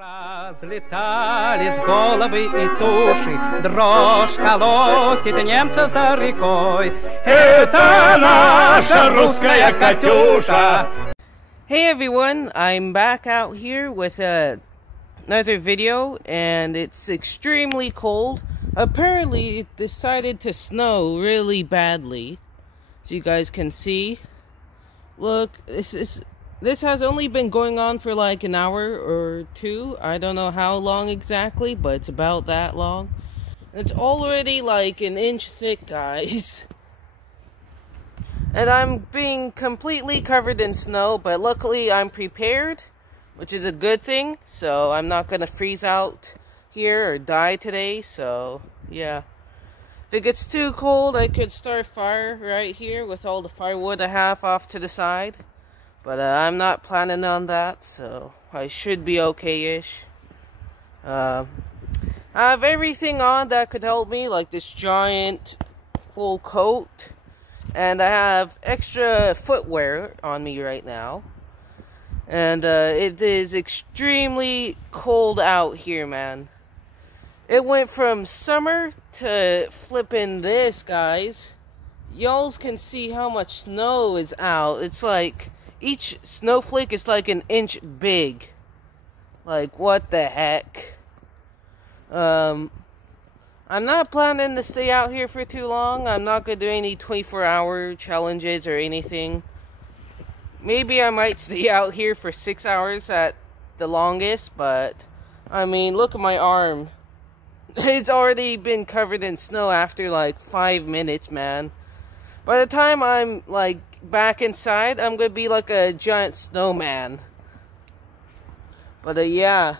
Разлетались головы и туши, дрожь колотит немца за рекой. Это наша русская Катюша. Hey everyone, I'm back out here with another video, and it's extremely cold. Apparently it decided to snow really badly, as you guys can see. Look, this has only been going on for like an hour or two. I don't know how long exactly, but it's about that long. It's already like an inch thick, guys. And I'm being completely covered in snow, but luckily I'm prepared, which is a good thing. So I'm not gonna freeze out here or die today, so yeah. If it gets too cold, I could start a fire right here with all the firewood I have off to the side. But I'm not planning on that, so I should be okay-ish. I have everything on that could help me, like this giant full coat. And I have extra footwear on me right now. And it is extremely cold out here, man. It went from summer to flipping this, guys. Y'all can see how much snow is out. It's like each snowflake is like an inch big. Like, what the heck? I'm not planning to stay out here for too long. I'm not going to do any 24-hour challenges or anything. Maybe I might stay out here for 6 hours at the longest, but I mean, look at my arm. It's already been covered in snow after like 5 minutes, man. By the time I'm like back inside, I'm going to be like a giant snowman. But yeah,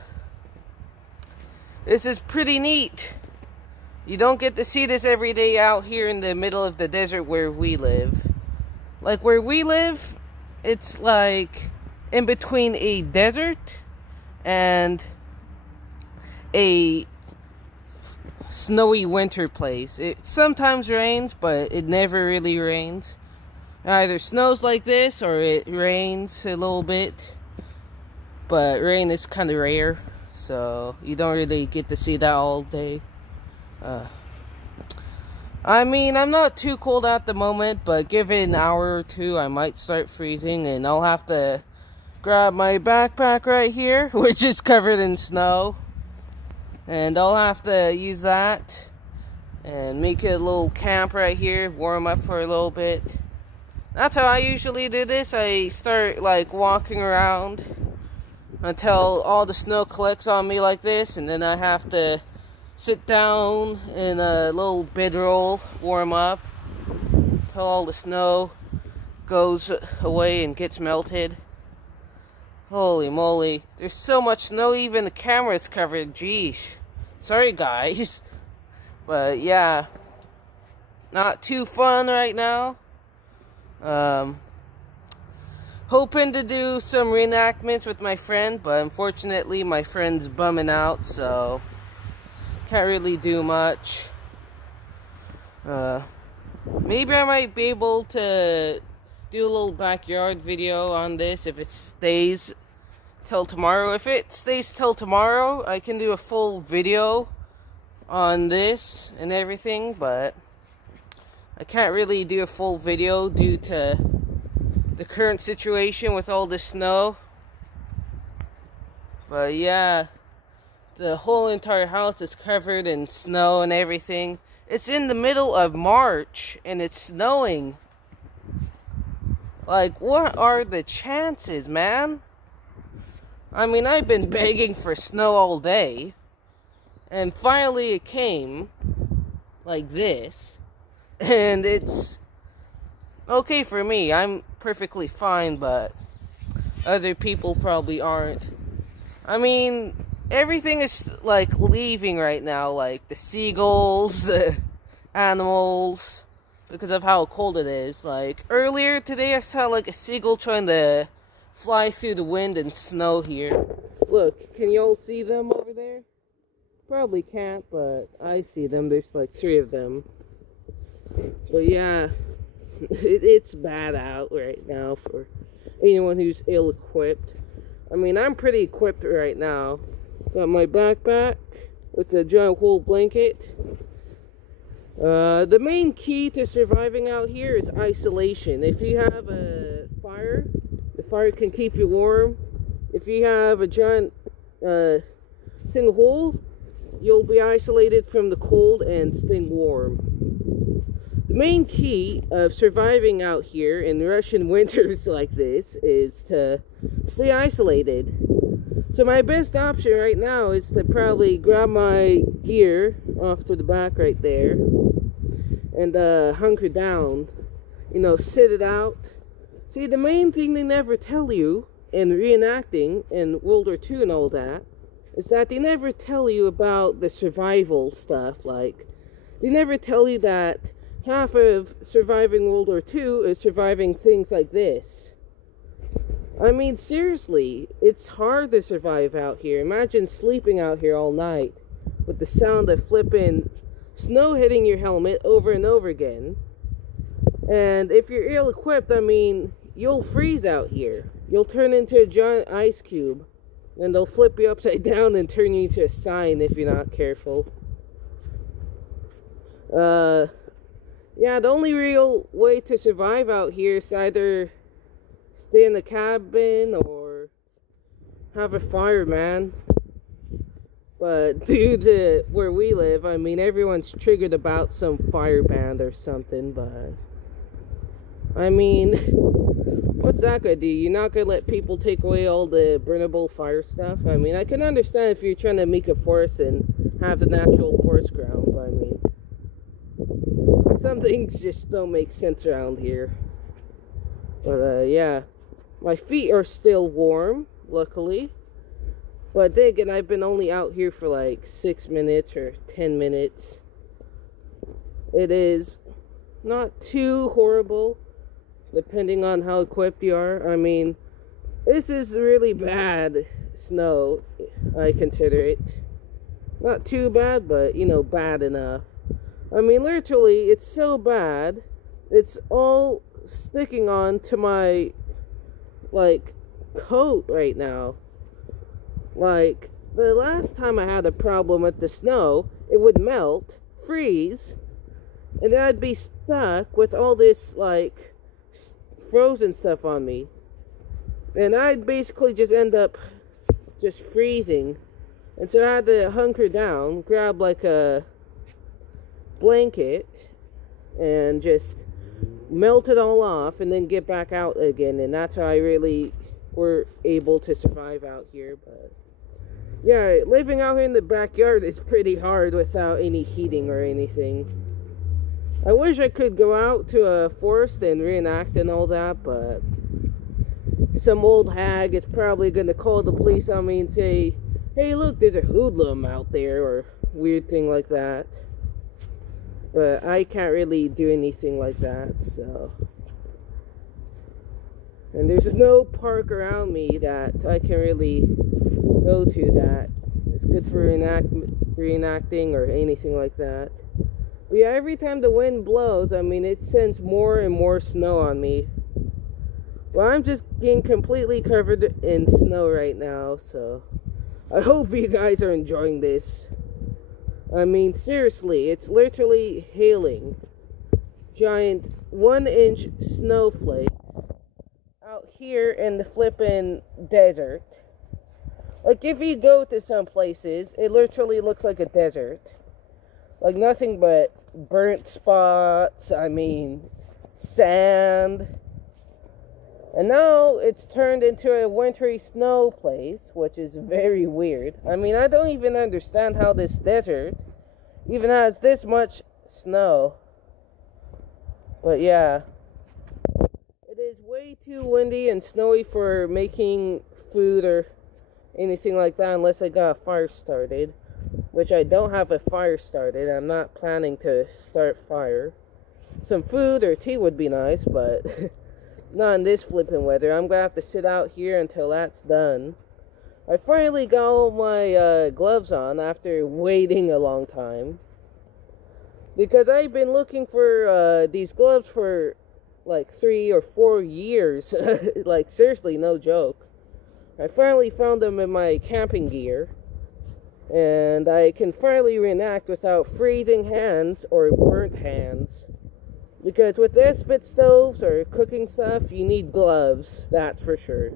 this is pretty neat. You don't get to see this every day out here in the middle of the desert where we live. Like, where we live, it's like in between a desert and a snowy winter place. It sometimes rains, but it never really rains. It either snows like this or it rains a little bit. But rain is kind of rare, so you don't really get to see that all day. I mean, I'm not too cold at the moment, but give it an hour or two, I might start freezing, and I'll have to grab my backpack right here, which is covered in snow, and I'll have to use that and make it a little camp right here, warm up for a little bit. That's how I usually do this. I start like walking around until all the snow collects on me like this, and then I have to sit down in a little bedroll, warm up until all the snow goes away and gets melted. Holy moly, there's so much snow, even the camera's covered. Geesh. Sorry guys. But yeah, not too fun right now. Hoping to do some reenactments with my friend, but unfortunately my friend's bumming out, so can't really do much. Maybe I might be able to do a little backyard video on this if it stays till tomorrow. If it stays till tomorrow, I can do a full video on this and everything, but I can't really do a full video due to the current situation with all the snow. But yeah, the whole entire house is covered in snow and everything. It's in the middle of March and it's snowing. Like, what are the chances, man? I mean, I've been begging for snow all day, and finally it came like this, and it's okay for me. I'm perfectly fine, but other people probably aren't. I mean, everything is like leaving right now, like the seagulls, the animals, because of how cold it is. Like earlier today I saw like a seagull trying to fly through the wind and snow here. Look, can you all see them over there? Probably can't, but I see them. There's like 3 of them. But yeah, it's bad out right now for anyone who's ill-equipped. I mean, I'm pretty equipped right now. Got my backpack with a giant wool blanket. The main key to surviving out here is isolation. If you have a fire, the fire can keep you warm. If you have a giant thing of wool, you'll be isolated from the cold and staying warm. The main key of surviving out here in Russian winters like this is to stay isolated. So my best option right now is to probably grab my gear off to the back right there and hunker down, you know, sit it out. See, the main thing they never tell you in reenacting in World War II and all that is that they never tell you about the survival stuff. Like, they never tell you that half of surviving World War II is surviving things like this. I mean, seriously, it's hard to survive out here. Imagine sleeping out here all night with the sound of flipping snow hitting your helmet over and over again. And if you're ill-equipped, I mean, you'll freeze out here. You'll turn into a giant ice cube, and they'll flip you upside down and turn you into a sign if you're not careful. Yeah, the only real way to survive out here is either stay in the cabin or have a fire, man. But due to where we live, I mean, everyone's triggered about some fire ban or something, but I mean, what's that gonna do? You're not gonna let people take away all the burnable fire stuff? I mean, I can understand if you're trying to make a forest and have the natural forest ground, but I mean, some things just don't make sense around here. But yeah, my feet are still warm, luckily. But then again, I've been only out here for like 6 minutes or 10 minutes. It is not too horrible, depending on how equipped you are. I mean, this is really bad snow, I consider it. Not too bad, but, you know, bad enough. I mean, literally, it's so bad, it's all sticking on to my, like, coat right now. Like, the last time I had a problem with the snow, it would melt, freeze, and then I'd be stuck with all this, like, frozen stuff on me. And I'd basically just end up just freezing. And so I had to hunker down, grab, like, a blanket, and just melt it all off, and then get back out again. And that's how I really were able to survive out here. But yeah, living out here in the backyard is pretty hard without any heating or anything. I wish I could go out to a forest and reenact and all that, but some old hag is probably going to call the police on me and say, hey, look, there's a hoodlum out there, or weird thing like that. But I can't really do anything like that, so. And there's no park around me that I can really go to that is good for reenacting or anything like that. But yeah, every time the wind blows, I mean, it sends more and more snow on me. Well, I'm just getting completely covered in snow right now, so I hope you guys are enjoying this. I mean, seriously, it's literally hailing. Giant 1-inch snowflakes out here in the flippin' desert. Like, if you go to some places, it literally looks like a desert. Like, nothing but burnt spots, I mean, sand. And now it's turned into a wintry snow place, which is very weird. I mean, I don't even understand how this desert even has this much snow. But yeah, it is way too windy and snowy for making food or anything like that unless I got a fire started, which I don't have a fire started. I'm not planning to start fire. Some food or tea would be nice, but not in this flipping weather. I'm gonna have to sit out here until that's done. I finally got all my gloves on after waiting a long time, because I've been looking for these gloves for like 3 or 4 years. Like, seriously, no joke. I finally found them in my camping gear, And I can finally reenact without freezing hands or burnt hands. Because with the spit stoves or cooking stuff, you need gloves, that's for sure.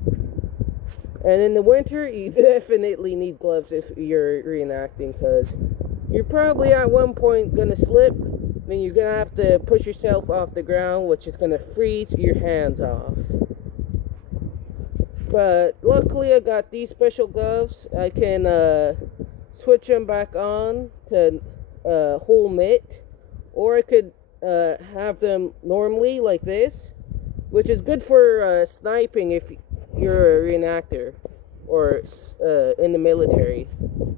And in the winter, you definitely need gloves if you're reenacting, because you're probably at one point going to slip, then you're going to have to push yourself off the ground, which is going to freeze your hands off. But luckily I got these special gloves. I can switch them back on to whole mitt, or I could have them normally like this, which is good for sniping if you're a reenactor or in the military.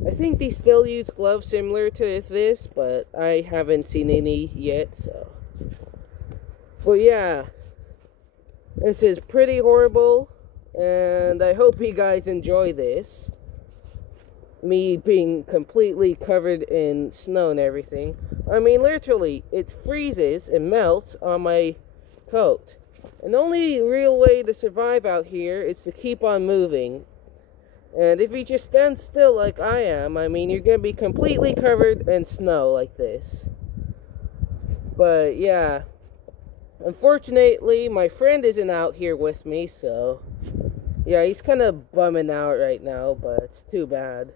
I think they still use gloves similar to this, but I haven't seen any yet, so. But yeah, this is pretty horrible, and I hope you guys enjoy this. Me being completely covered in snow and everything. I mean, literally, it freezes and melts on my coat. And the only real way to survive out here is to keep on moving. And if you just stand still like I am, I mean, you're going to be completely covered in snow like this. But yeah, unfortunately, my friend isn't out here with me, so yeah, he's kind of bumming out right now, but it's too bad.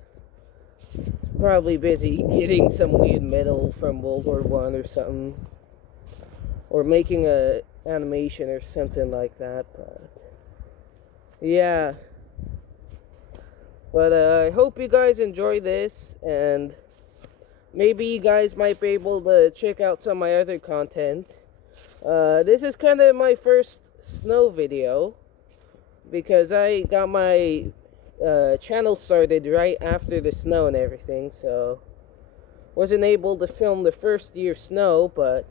Probably busy getting some weird medal from World War I or something, or making a animation or something like that. But yeah, but I hope you guys enjoy this, and maybe you guys might be able to check out some of my other content. This is kind of my first snow video, because I got my channel started right after the snow and everything, so wasn't able to film the first year of snow, but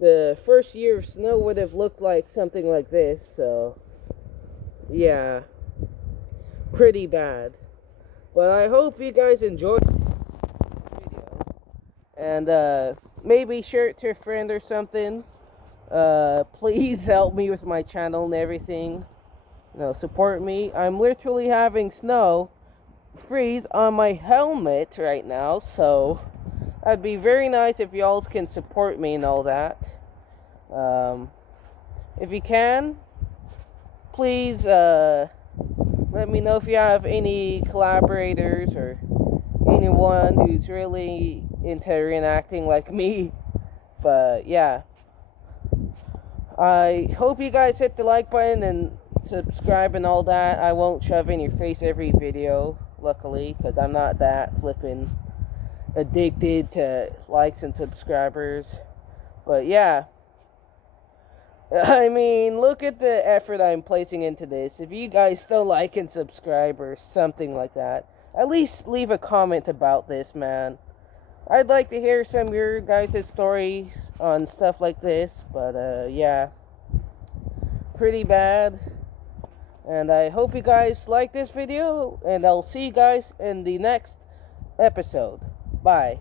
the first year of snow would have looked like something like this, so yeah, pretty bad. But I hope you guys enjoyed this video, and maybe share it to a friend or something. Please help me with my channel and everything. You know, support me. I'm literally having snow freeze on my helmet right now, so that'd be very nice if y'all can support me and all that. If you can, please let me know if you have any collaborators or anyone who's really into reenacting like me. But yeah, I hope you guys hit the like button and subscribe and all that. I won't shove in your face every video, luckily, because I'm not that flippin' addicted to likes and subscribers. But yeah, I mean, look at the effort I'm placing into this. If you guys still like and subscribe or something like that, at least leave a comment about this, man. I'd like to hear some of your guys' stories on stuff like this, but yeah, pretty bad. And I hope you guys like this video, and I'll see you guys in the next episode. Bye.